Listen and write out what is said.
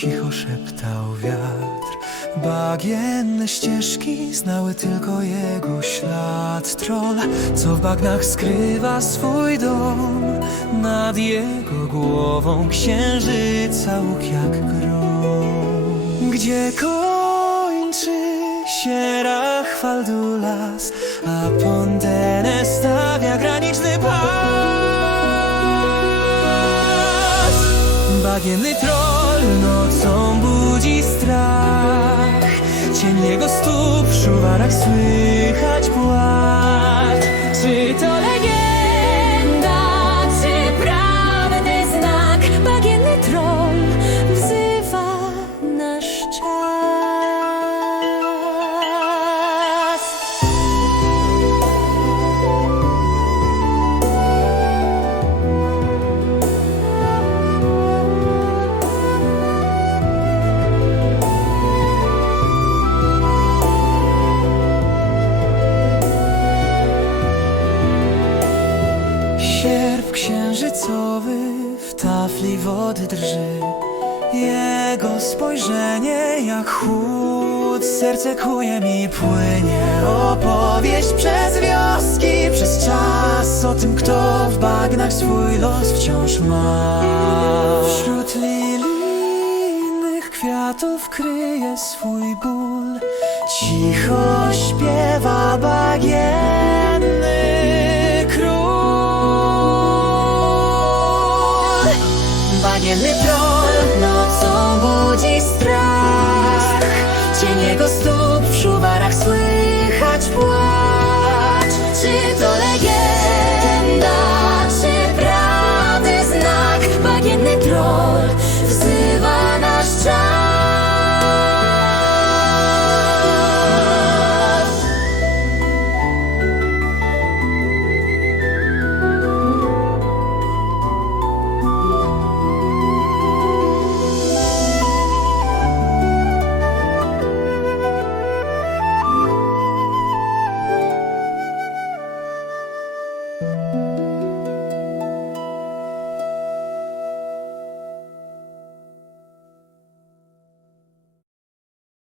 cicho szeptał wiatr. Bagienne ścieżki znały tylko jego ślad. Troll, co w bagnach skrywa swój dom. Nad jego głową księżyca łuk jak grom. Gdzie kończy się Rachwaldulas, a Pontenę stawia graniczny pas. Bagienny Cień jego stóp w szuwarach słychać płacz Czy to Legenda czy prawdy znak? Bagienny troll wzywa nasz czas. Księżycowy w tafli wody drży. Jego spojrzenie jak chłód Serce kuje mi płynie Opowieść przez wioski, przez czas O tym, kto w bagnach swój los wciąż ma. Wśród lilijnych kwiatów kryje swój ból. Cicho śpiewa bagienny Bagienny troll nocą budzi Música